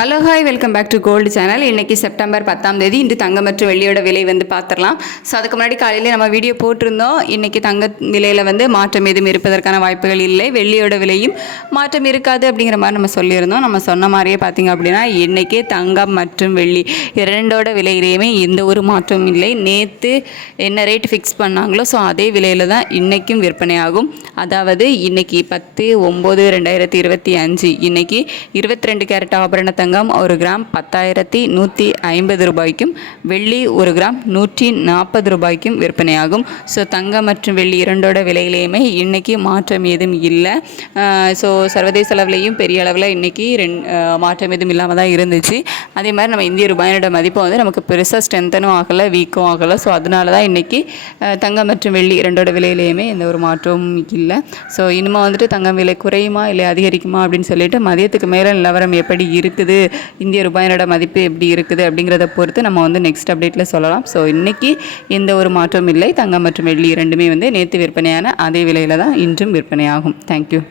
Hello hi welcome back to gold channel. இன்றைக்கி September 10 இன்று தங்கம் மற்றும் வெள்ளியோட விலை பார்த்துடலாம். ஸோ அதுக்கு முன்னாடி காலையில் நம்ம வீடியோ போட்டிருந்தோம். இன்றைக்கி தங்க விலையில் மாற்றம் எதுவும் இருப்பதற்கான வாய்ப்புகள் இல்லை, வெள்ளியோட விலையும் மாற்றம் இருக்காது அப்படிங்கிற மாதிரி நம்ம சொல்லியிருந்தோம். நம்ம சொன்ன மாதிரியே பார்த்திங்க அப்படின்னா இன்றைக்கி தங்கம் மற்றும் வெள்ளி இரண்டோட விலையிலையுமே எந்த ஒரு மாற்றமும் இல்லை. நேற்று என்ன ரேட் ஃபிக்ஸ் பண்ணாங்களோ ஸோ அதே விலையில் தான் இன்றைக்கும் விற்பனையாகும். அதாவது இன்றைக்கி 10/9/2025 இன்றைக்கி 22 கேரட் ஆபரண தங்கம் 1 கிராம் 10,150 ரூபாய்க்கும், வெள்ளி 1 கிராம் 140 ரூபாய்க்கும் விற்பனையாகும். ஸோ தங்கம் மற்றும் வெள்ளி இரண்டோட விலையிலையுமே இன்றைக்கி மாற்றம் எதுவும் இல்லை. ஸோ சர்வதேச அளவுலேயும் பெரிய அளவில் இன்றைக்கி மாற்றம் எதுவும் இல்லாமல் தான் இருந்துச்சு. அதே மாதிரி நம்ம இந்திய ரூபாயோட மதிப்பை நமக்கு பெருசாக ஸ்ட்ரென்த்தனும் ஆகலை, வீக்கும் ஆகலை. ஸோ அதனால தான் இன்றைக்கி தங்கம் மற்றும் வெள்ளி இரண்டோட விலையிலையுமே எந்த ஒரு மாற்றமும் இல்லை. ஸோ இனிமேல் தங்கம் விலை குறையுமா இல்லை அதிகரிக்குமா அப்படின்னு சொல்லிட்டு மதியத்துக்கு மேலே நிலவரம் எப்படி இருக்குது, இந்திய ரூபாயோட மதிப்பு எப்படி இருக்குது அப்படிங்கிறத பொறுத்து நம்ம நெக்ஸ்ட் அப்டேட்டில் சொல்லலாம். ஸோ இன்றைக்கி எந்த ஒரு மாற்றமும் இல்லை. தங்கம் மற்றும் வெள்ளி இரண்டுமே நேற்று விற்பனையான அதே விலையில் தான் இன்றும் விற்பனையாகும். தேங்க்யூ.